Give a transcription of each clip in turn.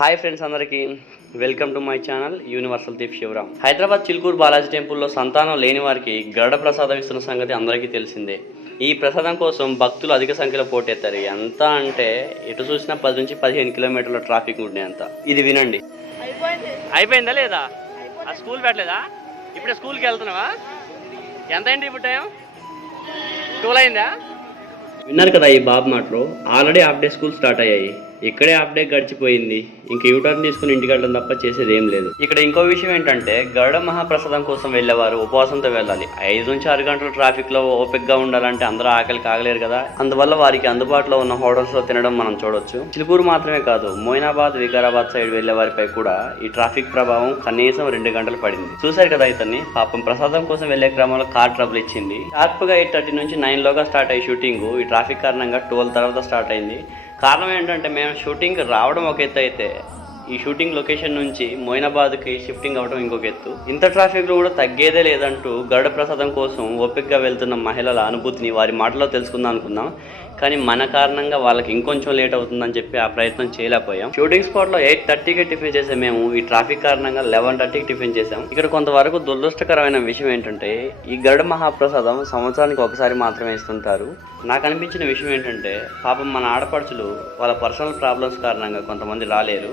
Hi friends అందరికీ. Welcome to my channel universal Deep Sivaram Hyderabad Chilkur Balaji టెంపుల్లో సంతానం లేని వారికి గరుడ ప్రసాదం ఇస్తున్న సంగతి అందరికీ తెలిసిందే. ఈ ప్రసాదం కోసం భక్తులు అధిక సంఖ్యలో పోటెత్తారు. ఎంత అంటే ఎటు చూసినా పది నుంచి పదిహేను కిలోమీటర్ల ట్రాఫిక్ ఉండే అంత. ఇది వినండి. అయిపోయిందా లేదా? ఆ స్కూల్ పెట్టలేదా? ఇప్పుడే స్కూల్కి వెళ్తున్నావా? ఎంత అయింది ఇప్పుడు టైం స్కూల్ అయిందా? విన్నారు కదా ఈ బాబు మాటలు. Already half day school start అయ్యాయి. ఇక్కడే హాఫ్ డే గడిచిపోయింది. ఇంక యూటర్న్ తీసుకుని ఇంటికి వెళ్ళడం తప్ప చేసేది ఏం లేదు. ఇక్కడ ఇంకో విషయం ఏంటంటే గరుడ మహాప్రసాదం కోసం వెళ్ళేవారు ఉపవాసంతో వెళ్ళాలి. ఐదు నుంచి ఆరు గంటల ట్రాఫిక్లో ఓపిక్గా ఉండాలంటే అందరూ ఆకలి కాగలేరు కదా. అందువల్ల వారికి అందుబాటులో ఉన్న హోటల్స్లో తినడం మనం చూడొచ్చు. చిలుకూరు మాత్రమే కాదు మోయినాబాద్ వికారాబాద్ సైడ్ వెళ్ళే వారిపై కూడా ఈ ట్రాఫిక్ ప్రభావం కనీసం రెండు గంటలు పడింది. చూశారు కదా ఇతన్ని? పాపం ప్రసాదం కోసం వెళ్ళే క్రమంలో కార్ ట్రబుల్ ఇచ్చింది. షార్ప్గా ఎయిట్ థర్టీ నుంచి నైన్ లోగా స్టార్ట్ అయ్యి షూటింగ్ ఈ ట్రాఫిక్ కారణంగా ట్వెల్వ్ తర్వాత స్టార్ట్ అయింది. కారణం ఏంటంటే మేము షూటింగ్ రావడం ఒక ఎత్తు అయితే ఈ షూటింగ్ లొకేషన్ నుంచి మోయినాబాద్కి షిఫ్టింగ్ అవ్వడం ఇంకొక ఎత్తు. ఇంత ట్రాఫిక్లో కూడా తగ్గేదే లేదంటూ గరుడ ప్రసాదం కోసం ఓపికగా వెళ్తున్న మహిళల అనుభూతిని వారి మాటలో తెలుసుకుందాం అనుకున్నాం కానీ మన కారణంగా వాళ్ళకి ఇంకొంచెం లేట్ అవుతుందని చెప్పి ఆ ప్రయత్నం చేయలేకపోయాం. షూటింగ్ స్పాట్లో ఎయిట్ థర్టీకి టిఫిన్ చేసే మేము ఈ ట్రాఫిక్ కారణంగా లెవెన్ థర్టీకి టిఫిన్ చేసాం. ఇక్కడ కొంతవరకు దురదృష్టకరమైన విషయం ఏంటంటే ఈ గరుడ మహాప్రసాదం సంవత్సరానికి ఒకసారి మాత్రమే ఇస్తుంటారు. నాకు అనిపించిన విషయం ఏంటంటే పాపం మన ఆడపడుచులు వాళ్ళ పర్సనల్ ప్రాబ్లమ్స్ కారణంగా కొంతమంది రాలేరు.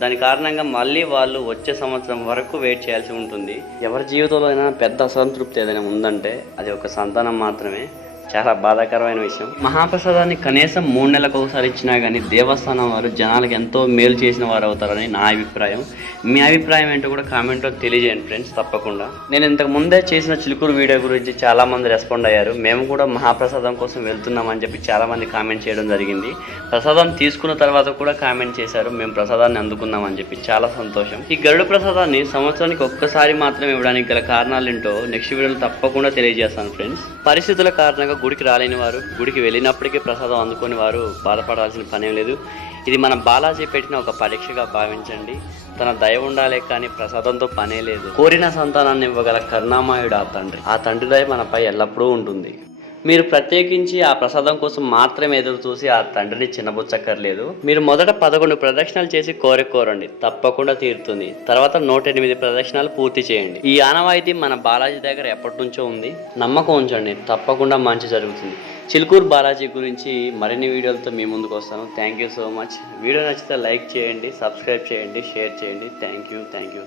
దాని కారణంగా మళ్ళీ వాళ్ళు వచ్చే సంవత్సరం వరకు వెయిట్ చేయాల్సి ఉంటుంది. ఎవరి జీవితంలో అయినా పెద్ద అసంతృప్తి ఏదైనా ఉందంటే అది ఒక సంతానం మాత్రమే. చాలా బాధాకరమైన విషయం. మహాప్రసాదాన్ని కనీసం మూడు నెలలకు ఒకసారి ఇచ్చినా కానీ దేవస్థానం వారు జనాలకు ఎంతో మేలు చేసిన వారు అవుతారని నా అభిప్రాయం. మీ అభిప్రాయం ఏంటో కూడా కామెంట్లో తెలియజేయండి ఫ్రెండ్స్ తప్పకుండా. నేను ఇంతకు ముందే చేసిన చిలుకూరు వీడియో గురించి చాలా మంది రెస్పాండ్ అయ్యారు. మేము కూడా మహాప్రసాదం కోసం వెళ్తున్నామని చెప్పి చాలామంది కామెంట్ చేయడం జరిగింది. ప్రసాదం తీసుకున్న తర్వాత కూడా కామెంట్ చేశారు. మేము ప్రసాదాన్ని అందుకున్నామని చెప్పి చాలా సంతోషం. ఈ గరుడ ప్రసాదాన్ని సంవత్సరానికి ఒక్కసారి మాత్రం ఇవ్వడానికి గల కారణాలు ఏంటో నెక్స్ట్ వీడియోలో తప్పకుండా తెలియజేస్తాను ఫ్రెండ్స్. పరిస్థితుల కారణంగా గుడికి రాలేని వారు గుడికి వెళ్ళినప్పటికీ ప్రసాదం అందుకొని వారు బాధపడాల్సిన పనేం లేదు. ఇది మన బాలాజీ పెట్టిన ఒక పరీక్షగా భావించండి. తన దయ ఉండాలే కానీ ప్రసాదంతో పనే లేదు. కోరిన సంతానాన్ని ఇవ్వగల కరుణామయుడు ఆ తండ్రి. ఆ తండ్రి దయ మనపై ఎల్లప్పుడూ ఉంటుంది. మీరు ప్రత్యేకించి ఆ ప్రసాదం కోసం మాత్రమే ఎదురు చూసి ఆ తండ్రిని చిన్నబుచ్చక్కర్లేదు మీరు మొదట పదకొండు ప్రదక్షిణాలు చేసి కోరిక కోరండి. తప్పకుండా తీరుతుంది. తర్వాత నూట ఎనిమిది ప్రదక్షిణాలు పూర్తి చేయండి. ఈ ఆనవాయితీ మన బాలాజీ దగ్గర ఎప్పటి నుంచో ఉంది. నమ్మకం ఉంచండి. తప్పకుండా మంచి జరుగుతుంది. చిలుకూరు బాలాజీ గురించి మరిన్ని వీడియోలతో మీ ముందుకు వస్తాను. Thank you so much video నచ్చితే లైక్ చేయండి సబ్స్క్రైబ్ చేయండి షేర్ చేయండి. Thank you thank you